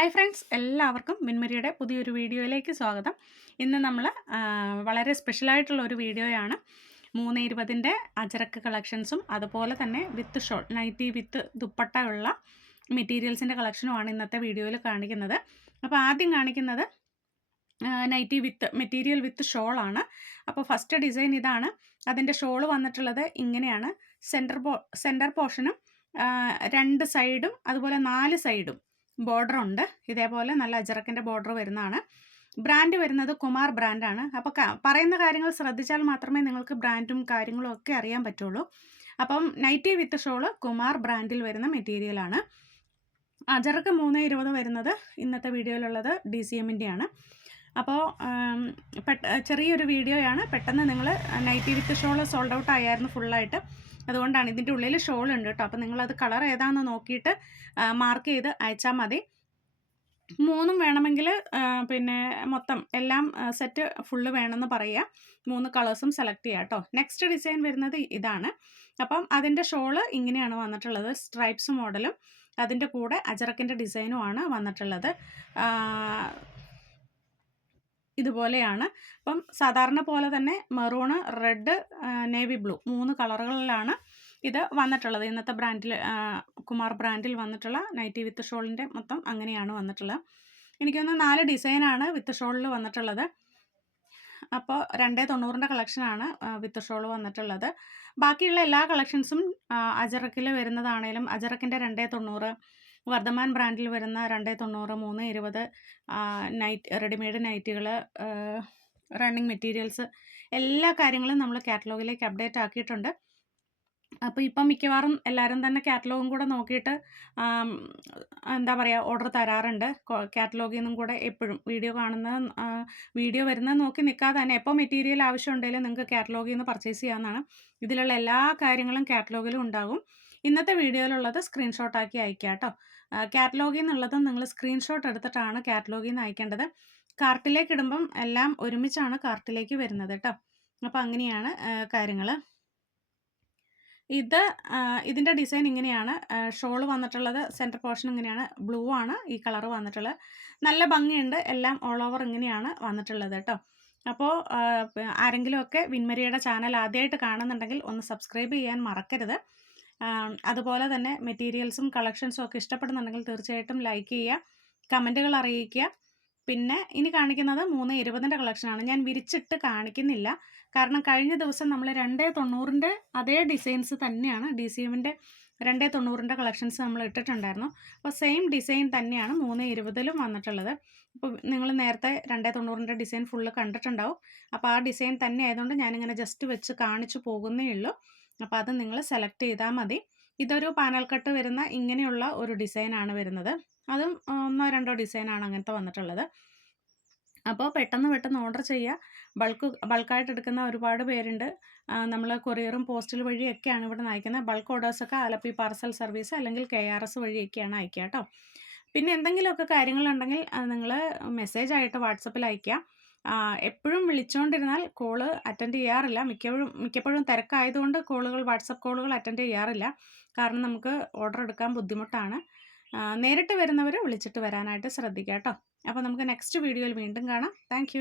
Hi friends എല്ലാവർക്കും മിൻമരിയുടെ പുതിയൊരു വീഡിയോയിലേക്ക് സ്വാഗതം. ഇന്ന് നമ്മൾ വളരെ സ്പെഷ്യലായിട്ടുള്ള ഒരു വീഡിയോയാണ്. മൂന്ന് ഇരുപതിന്റെ അജരക്ക് കളക്ഷൻസും അതുപോലെ തന്നെ with shawl nighty with dupatta ഉള്ള മെറ്റീരിയൽസിന്റെ കളക്ഷനുമാണ് ഇന്നത്തെ വീഡിയോയിൽ കാണിക്കുന്നത്. അപ്പോൾ ആദ്യം കാണിക്കുന്നത് നൈറ്റി വിത്ത് മെറ്റീരിയൽ വിത്ത് ഷോളാണ് അപ്പോൾ ഫസ്റ്റ് ഡിസൈൻ ഇതാണ്. അതിന്റെ ഷോൾ വന്നിട്ടുള്ളത് ഇങ്ങനെയാണ്. സെന്റർ പോ സെന്റർ പോർഷനും രണ്ട് സൈഡും അതുപോലെ നാല് സൈഡും ബോർഡർ ഉണ്ട്. ഇതേപോലെ നല്ല അജറക്കിന്റെ ബോർഡർ വരുന്നതാണ്. ബ്രാൻഡ് വരുന്നത് കുമാർ ബ്രാൻഡാണ് അപ്പോൾ പറയുന്ന കാര്യങ്ങൾ ശ്രദ്ധിച്ചാൽ മാത്രമേ നിങ്ങൾക്ക് ബ്രാൻഡും കാര്യങ്ങളും ഒക്കെ അറിയാൻ പറ്റുള്ളൂ. അപ്പം നൈറ്റി വിത്ത് ഷോൾ കുമാർ ബ്രാൻഡിൽ വരുന്ന മെറ്റീരിയലാണ് അജറക്ക് മൂന്ന് ഇരുപത് വരുന്നത് ഇന്നത്തെ വീഡിയോയിലുള്ളത് ഡി സി എമ്മിന്റെയാണ് അപ്പോൾ ചെറിയൊരു വീഡിയോയാണ്. പെട്ടെന്ന് നിങ്ങൾ nighty with shawl sold out ആയായിരുന്നു ഫുള്ളായിട്ട് അതുകൊണ്ടാണ് ഇതിന്റെ ഉള്ളിൽ ഷോൾ ഉണ്ട് കേട്ടോ അപ്പോൾ നിങ്ങളത് കളർ ഏതാണെന്ന് നോക്കിയിട്ട് മാർക്ക് ചെയ്ത് അയച്ചാൽ മതി. മൂന്നും വേണമെങ്കിൽ പിന്നെ മൊത്തം എല്ലാം സെറ്റ് ഫുള്ള് വേണമെന്ന് പറയുക മൂന്ന് കളേഴ്സും സെലക്ട് ചെയ്യുക കേട്ടോ നെക്സ്റ്റ് ഡിസൈൻ വരുന്നത് ഇതാണ്. അപ്പം അതിന്റെ ഷോൾ ഇങ്ങനെയാണ് വന്നിട്ടുള്ളത്. സ്ട്രൈപ്സ് മോഡലും അതിന്റെ കൂടെ അജറക്കിന്റെ ഡിസൈനുമാണ് വന്നിട്ടുള്ളത്. ഇതുപോലെയാണ്. അപ്പം സാധാരണ പോലെ തന്നെ മെറൂണ് റെഡ് നേവി ബ്ലൂ മൂന്ന് കളറുകളിലാണ് ഇത് വന്നിട്ടുള്ളത്. ഇന്നത്തെ ബ്രാൻഡിൽ കുമാർ ബ്രാൻഡിൽ വന്നിട്ടുള്ള നൈറ്റി വിത്ത് ഷോളിന്റെ മൊത്തം അങ്ങനെയാണ് വന്നിട്ടുള്ളത്. എനിക്കൊന്ന് നാല് ഡിസൈനാണ് വിത്ത് ഷോളിൽ വന്നിട്ടുള്ളത്. അപ്പോൾ രണ്ടേ തൊണ്ണൂറിന്റെ കളക്ഷനാണ് വിത്ത് ഷോൾ വന്നിട്ടുള്ളത്. ബാക്കിയുള്ള എല്ലാ കളക്ഷൻസും അജറക്കിൽ വരുന്നതാണേലും അജറക്കിന്റെ രണ്ടേ തൊണ്ണൂറ് വർദ്ധമാൻ ബ്രാൻഡിൽ വരുന്ന രണ്ട് തൊണ്ണൂറ് മൂന്ന് ഇരുപത് നൈറ്റ് റെഡിമെയ്ഡ് നൈറ്റുകൾ റണ്ണിങ് മെറ്റീരിയൽസ് എല്ലാ കാര്യങ്ങളും നമ്മൾ കാറ്റലോഗിലേക്ക് അപ്ഡേറ്റ് ആക്കിയിട്ടുണ്ട്. അപ്പോൾ ഇപ്പം മിക്കവാറും എല്ലാവരും തന്നെ കാറ്റലോഗും കൂടെ നോക്കിയിട്ട് എന്താ പറയുക ഓർഡർ തരാറുണ്ട്. കാറ്റലോഗിൽ നിന്നും കൂടെ എപ്പോഴും വീഡിയോ കാണുന്ന വീഡിയോ വരുന്നത് നോക്കി നിൽക്കാതെ തന്നെ. എപ്പോൾ മെറ്റീരിയൽ ആവശ്യമുണ്ടെങ്കിലും നിങ്ങൾക്ക് കാറ്റലോഗിൽ നിന്ന് പർച്ചേസ് ചെയ്യാവുന്നതാണ്. ഇതിലുള്ള എല്ലാ കാര്യങ്ങളും കാറ്റലോഗിലും ഉണ്ടാകും. ഇന്നത്തെ വീഡിയോയിലുള്ളത് സ്ക്രീൻഷോട്ടാക്കി അയക്കുക കേട്ടോ കാറ്റലോഗിൽ നിന്നുള്ളത് നിങ്ങൾ സ്ക്രീൻഷോട്ട് എടുത്തിട്ടാണ് കാറ്റലോഗിൽ നിന്ന് അയക്കേണ്ടത്. കാർട്ടിലേക്ക് ഇടുമ്പം എല്ലാം ഒരുമിച്ചാണ് കാർട്ടിലേക്ക് വരുന്നത് കേട്ടോ അപ്പോൾ അങ്ങനെയാണ് കാര്യങ്ങൾ ഇത് ഇതിന്റെ ഡിസൈൻ ഇങ്ങനെയാണ്. ഷോൾ വന്നിട്ടുള്ളത് സെന്റർ പോർഷൻ ഇങ്ങനെയാണ്. ബ്ലൂ ആണ് ഈ കളർ വന്നിട്ടുള്ളത്. നല്ല ഭംഗിയുണ്ട്. എല്ലാം ഓൾ ഓവർ ഇങ്ങനെയാണ് വന്നിട്ടുള്ളത് കേട്ടോ അപ്പോൾ ആരെങ്കിലുമൊക്കെ വിൻമരിയുടെ ചാനൽ ആദ്യമായിട്ട് കാണുന്നുണ്ടെങ്കിൽ ഒന്ന് സബ്സ്ക്രൈബ് ചെയ്യാൻ മറക്കരുത്. അതുപോലെ തന്നെ മെറ്റീരിയൽസും കളക്ഷൻസും ഒക്കെ ഇഷ്ടപ്പെടുന്നുണ്ടെങ്കിൽ തീർച്ചയായിട്ടും ലൈക്ക് ചെയ്യുക കമന്റുകൾ അറിയിക്കുക. പിന്നെ ഇനി കാണിക്കുന്നത് മൂന്ന് ഇരുപതിന്റെ കളക്ഷനാണ് ഞാൻ വിരിച്ചിട്ട് കാണിക്കുന്നില്ല. കാരണം കഴിഞ്ഞ ദിവസം നമ്മൾ രണ്ടേ തൊണ്ണൂറിന്റെ അതേ ഡിസൈൻസ് തന്നെയാണ് ഡി സി എമ്മിന്റെ രണ്ടേ തൊണ്ണൂറിന്റെ കളക്ഷൻസ് നമ്മൾ ഇട്ടിട്ടുണ്ടായിരുന്നു. അപ്പോൾ സെയിം ഡിസൈൻ തന്നെയാണ് മൂന്ന് ഇരുപതിലും വന്നിട്ടുള്ളത്. അപ്പോൾ നിങ്ങൾ നേരത്തെ രണ്ടേ തൊണ്ണൂറിന്റെ ഡിസൈൻ ഫുള്ള് കണ്ടിട്ടുണ്ടാവും. അപ്പോൾ ആ ഡിസൈൻ തന്നെ ആയതുകൊണ്ട് ഞാനിങ്ങനെ ജസ്റ്റ് വെച്ച് കാണിച്ചു പോകുന്നേ ഉള്ളൂ. അപ്പോൾ അത് നിങ്ങൾ സെലക്ട് ചെയ്താൽ മതി. ഇതൊരു പാനൽ കട്ട് വരുന്ന ഇങ്ങനെയുള്ള ഒരു ഡിസൈനാണ് വരുന്നത്. അതും ഒന്നോ രണ്ടോ ഡിസൈനാണ് അങ്ങനത്തെ വന്നിട്ടുള്ളത്. അപ്പോൾ പെട്ടെന്ന് പെട്ടെന്ന് ഓർഡർ ചെയ്യുക. ബൾക്ക് ബൾക്കായിട്ട് എടുക്കുന്ന ഒരുപാട് പേരുണ്ട്. നമ്മൾ കൊറിയറും പോസ്റ്റൽ വഴിയൊക്കെയാണ് ഇവിടെ അയക്കുന്നത്. ബൾക്ക് ഓർഡേഴ്സൊക്കെ ആലപ്പി പാർസൽ സർവീസ് അല്ലെങ്കിൽ കെ ആർ എസ് വഴിയൊക്കെയാണ് അയക്കുക കേട്ടോ. പിന്നെ എന്തെങ്കിലുമൊക്കെ കാര്യങ്ങളുണ്ടെങ്കിൽ നിങ്ങൾ മെസ്സേജായിട്ട് വാട്സപ്പിൽ അയക്കുക. എപ്പോഴും വിളിച്ചുകൊണ്ടിരുന്നാൽ കോൾ അറ്റൻഡ് ചെയ്യാറില്ല. മിക്കപ്പോഴും മിക്കപ്പോഴും തിരക്കായതുകൊണ്ട് കോളുകൾ വാട്സപ്പ് കോളുകൾ അറ്റൻഡ് ചെയ്യാറില്ല. കാരണം നമുക്ക് ഓർഡർ എടുക്കാൻ ബുദ്ധിമുട്ടാണ്. നേരിട്ട് വരുന്നവർ വിളിച്ചിട്ട് വരാനായിട്ട് ശ്രദ്ധിക്കാം കേട്ടോ. അപ്പോൾ നമുക്ക് നെക്സ്റ്റ് വീഡിയോയിൽ വീണ്ടും കാണാം. താങ്ക്